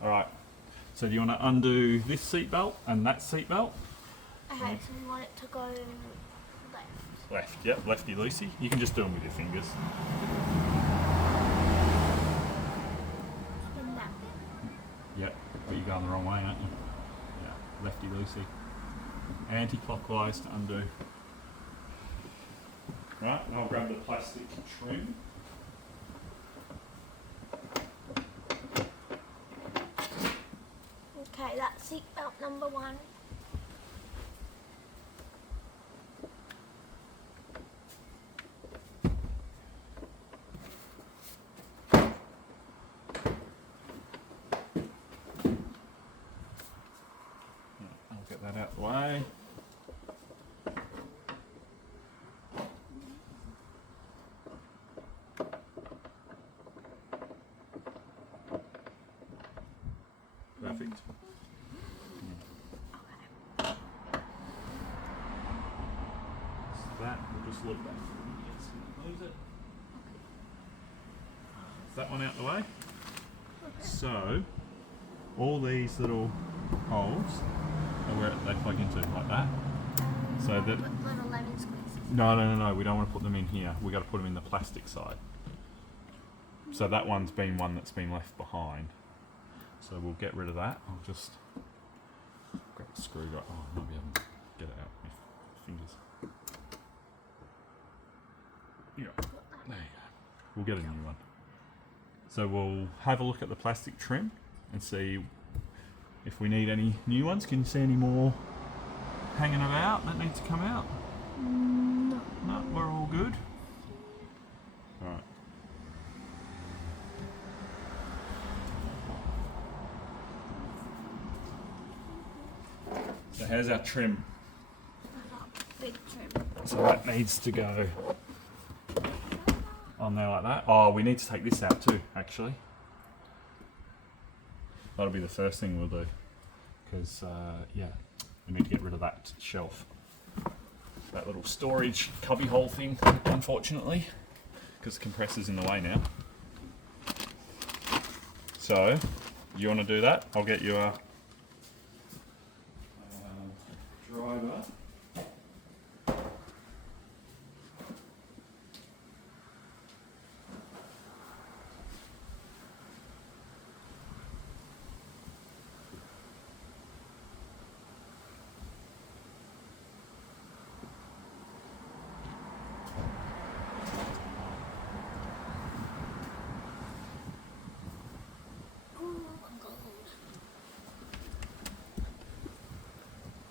Alright, so do you want to undo this seat belt and that seat belt? Okay, so we want it to go left. Left, yep, lefty loosey. You can just do them with your fingers. In that bit. Yep, but you're going the wrong way, aren't you? Yeah, lefty loosey. Anti-clockwise to undo. Right, and I'll grab the plastic trim. Okay, that's seatbelt number 1. I'll get that out of the way. Perfect. So that will just look back. Yes, lose it. Is that one out the way? So, all these little holes are where they plug into, like that. So that. Little lemon squeezes. No, we don't want to put them in here. We got to put them in the plastic side. So that one's been one that's been left behind. So we'll get rid of that. I'll just grab a screwdriver. Oh, I might be able to get it out with my fingers. Yeah, there you go. We'll get a new one. So we'll have a look at the plastic trim and see if we need any new ones. Can you see any more hanging about that need to come out? No. No, we're all good. Alright. So how's our trim? Big trim. So that needs to go on there like that. Oh, we need to take this out too, actually. That'll be the first thing we'll do. Because, yeah, we need to get rid of that shelf. That little storage cubby hole thing, unfortunately. Because the compressor's in the way now. So, you want to do that? I'll get you a driver.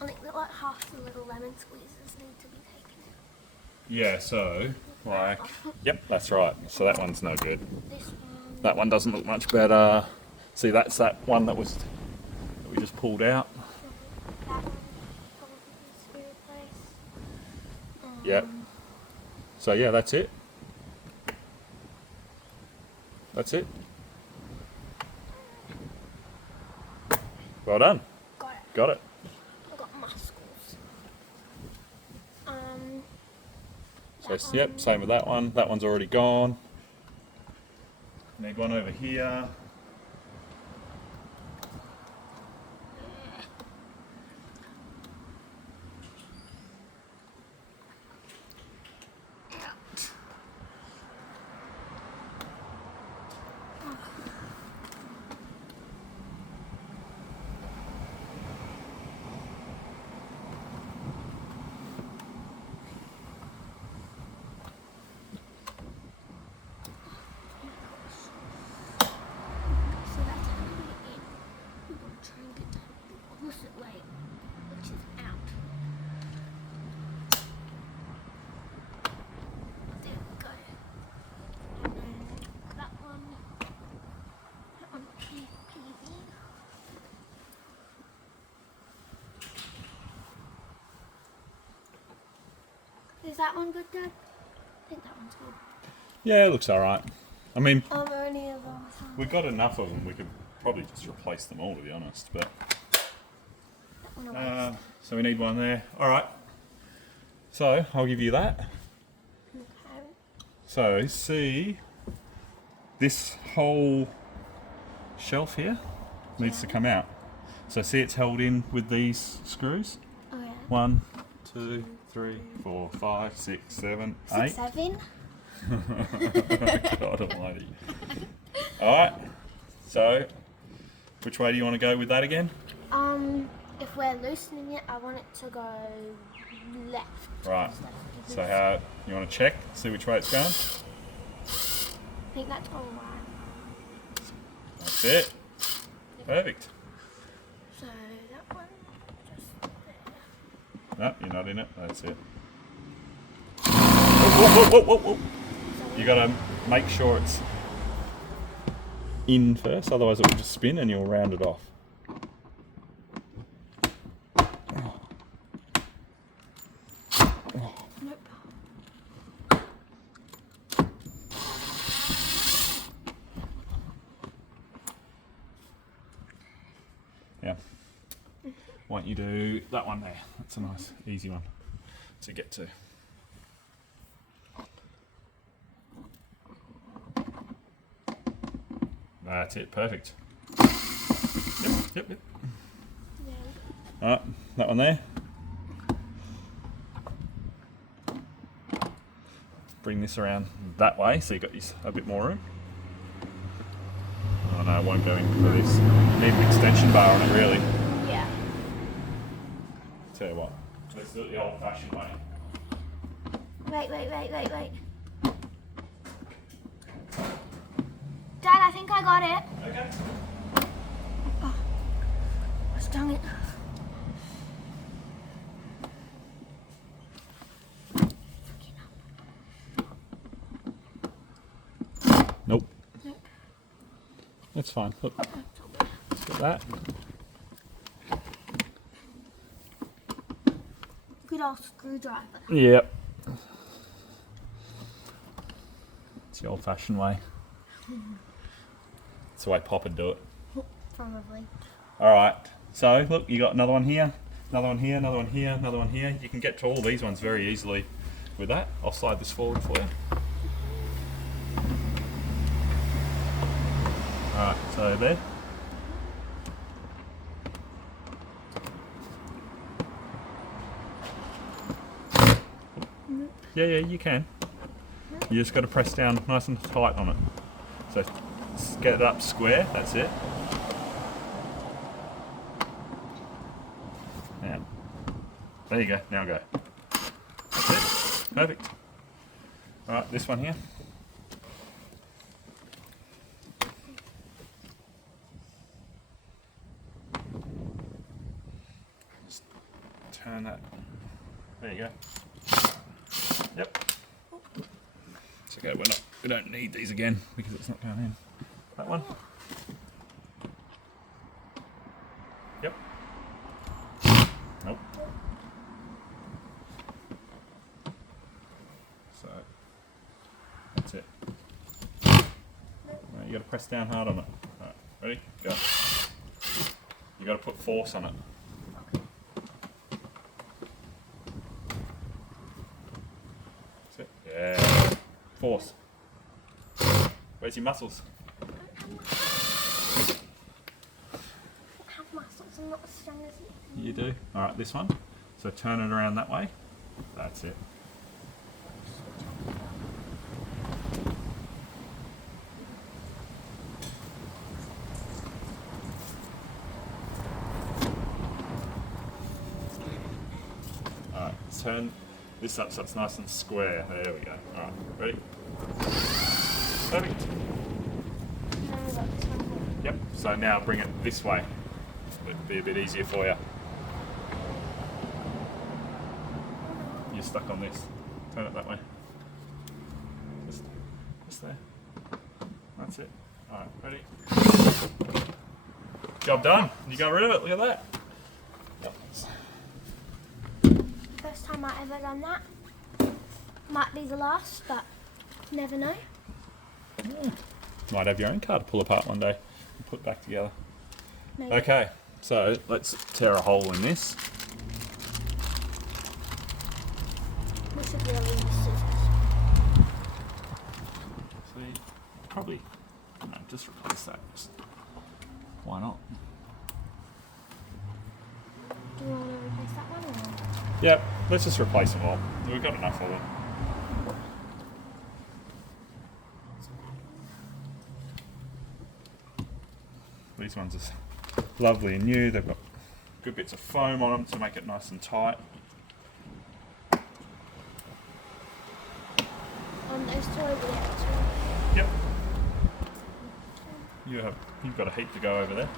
I think that like half the little lemon squeezes need to be taken out. Yeah, so, like, yep, that's right. So that one's no good. This one. That one doesn't look much better. See, that's that one that was that we just pulled out. That one probably needs to be replaced. Yep. So yeah, that's it. That's it. Well done. Got it. Got it. I've got muscles. So yep, same with that one. That one's already gone. Need one over here. So that's how we get in. We want to try and get the opposite way, which is out. There we go. And then that one easy peasy. Is that one good, Dad? I think that one's good. Yeah, it looks alright. I mean, Are there any of them? we've got enough of them. We could probably just replace them all, to be honest. But That one away. so we need one there. Alright. So I'll give you that. Okay. So see this whole shelf here? needs to come out. So see, it's held in with these screws. Oh yeah. 1, 2, 3, 4, 5, 6, 7, 8. 7. God almighty. Alright, so which way do you want to go with that again? If we're loosening it, I want it to go left. Right, so how, you want to check, see which way it's going? I think that's going right. That's it. Perfect. So that one, just there. No, you're not in it, that's it. Whoa, whoa, whoa, whoa, whoa. You got to make sure it's in first, otherwise it will just spin and you'll round it off. Nope. Yeah. Why don't you do that one there? That's a nice, easy one to get to. That's it, perfect. Yep. Yeah. Alright, that one there. Bring this around that way so you've got a bit more room. Oh no, it won't go in for this. You need an extension bar on it, really. Yeah. Tell you what, let's do it the old fashioned way. Wait. Dad, I think I got it. Okay. Oh, I stung it. Nope. Nope. That's fine. Look, let's get that. Good old screwdriver. Yep. It's the old fashioned way. It's the way Pop would do it. Probably. Alright, so look, you got another one here, another one here, another one here, another one here. You can get to all these ones very easily with that. I'll slide this forward for you. Alright, so there. Yeah, you can. You just got to press down nice and tight on it. So get it up square, that's it. Now, there you go, now go. That's it, perfect. Alright, this one here. Just turn that, there you go. Yep. It's okay, we don't need these again because it's not going in. That one. Yep. Nope. So that's it. Right, you got to press down hard on it. Right, ready? Go. You got to put force on it. That's it. Yeah. Force. Where's your muscles? I have muscles, I'm not as strong as you. You do. Alright, this one. So turn it around that way. That's it. Alright, turn this up so it's nice and square. There we go. Alright, ready? Perfect. Yep, so now bring it this way. It'll be a bit easier for you. You're stuck on this. Turn it that way. Just there. That's it. Alright, ready? Job done. You got rid of it. Look at that. Yep. First time I ever done that. Might be the last, but never know. Yeah. Might have your own car to pull apart one day and put back together. Maybe. Okay, so let's tear a hole in this. We should really use scissors. See, probably, no, just replace that. Just Why not? Do you want to replace that one or? Yep, let's just replace them all. We've got enough of them. These ones are lovely and new. They've got good bits of foam on them to make it nice and tight. There's two over there too. Yep. You've got a heap to go over there.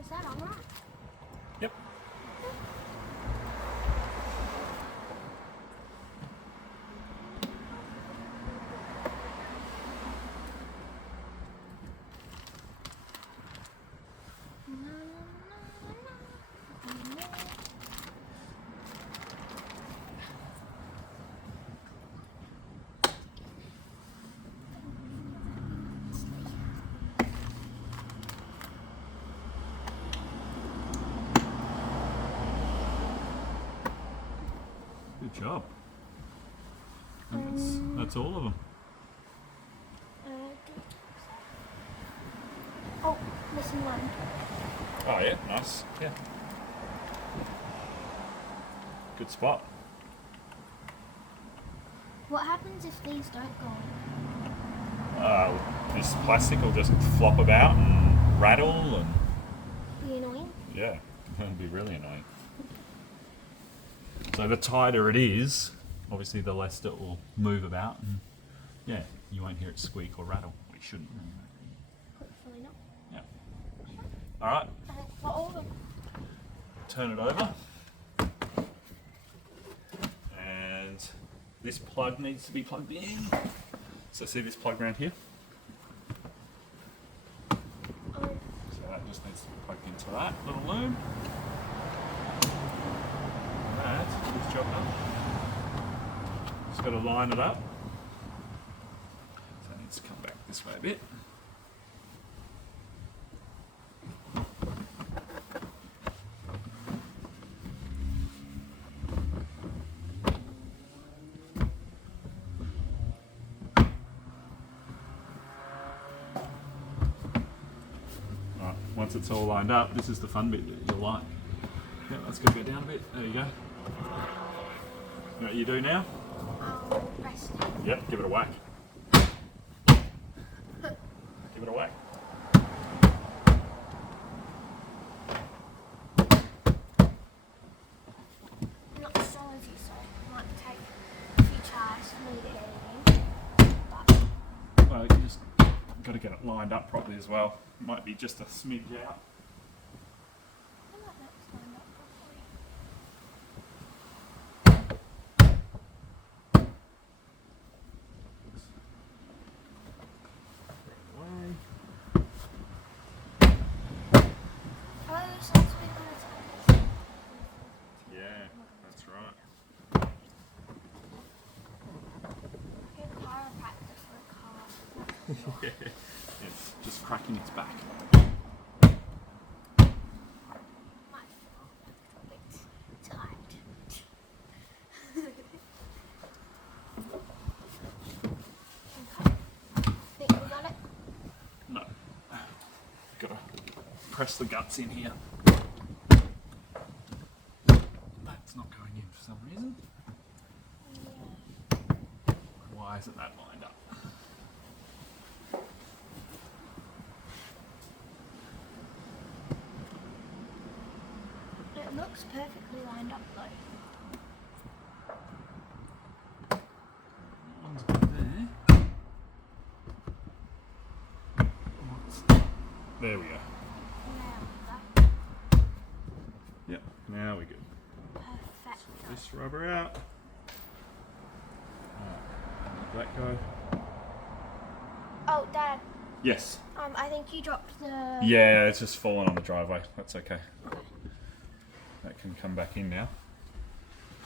Is that on right? Yep. Good job. That's all of them. Oh, missing one. Oh yeah, nice. Yeah. Good spot. What happens if these don't go? This plastic will just flop about and rattle and Be annoying. yeah, that'll be really annoying. So the tighter it is, obviously the less it will move about and yeah, you won't hear it squeak or rattle. We shouldn't. Hopefully not. Yeah. Alright, Not all of them. turn it over. And this plug needs to be plugged in. So see this plug around here? So that just needs to be plugged into that little loom. That's this job done. Just got to line it up. So it needs to come back this way a bit. Right, once it's all lined up, this is the fun bit that you'll like. Yeah, that's going to go down a bit. There you go. You know what you do now? Press. Yep, give it a whack. Give it a whack. I'm not sure if you saw. It might take a few tries for me to get it in. But Well, you just got to get it lined up properly as well. Might be just a smidge out. I like that's lined up properly. Oh, so it's been on its own. Yeah, that's right. Get a chiropractor for a car. It's just cracking its back. Might feel a bit tight. Okay. Think we got it? No. Gotta press the guts in here. That's not going in for some reason. Why isn't that lined up? It looks perfectly lined up though. One's good there. There we go. Now that Yep, now we're good. perfect. This rubber out. Let that go. Oh, Dad. Yes. I think you dropped the. Yeah, it's just fallen on the driveway. That's okay. That can come back in now.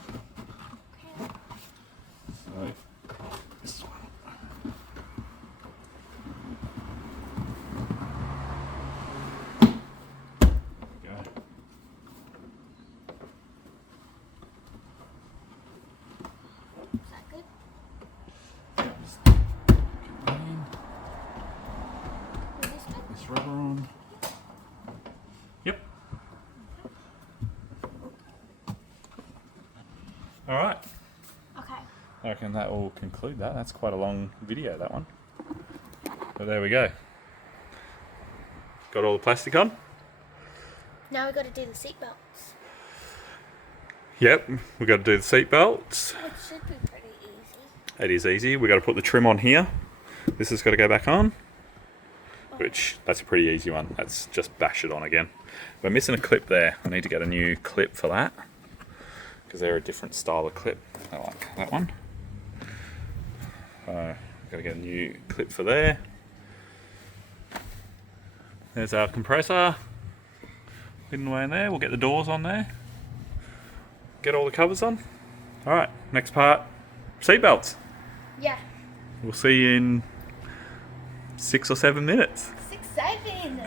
Okay. So, this one. There we go. Is that good? this rubber on. Yep. Alright. Okay. I reckon that will conclude that. That's quite a long video, that one. But there we go. Got all the plastic on? Now we've got to do the seatbelts. Yep, we've got to do the seat belts. It should be pretty easy. It is easy. We've got to put the trim on here. This has got to go back on. Which, that's a pretty easy one. That's just bash it on again. We're missing a clip there. I need to get a new clip for that. Because they're a different style of clip. I like that one. Got to get a new clip for there. There's our compressor. Hidden away in there. We'll get the doors on there. Get all the covers on. Alright, next part. Seatbelts. Yeah. We'll see you in 6 or 7 minutes. 6, 7.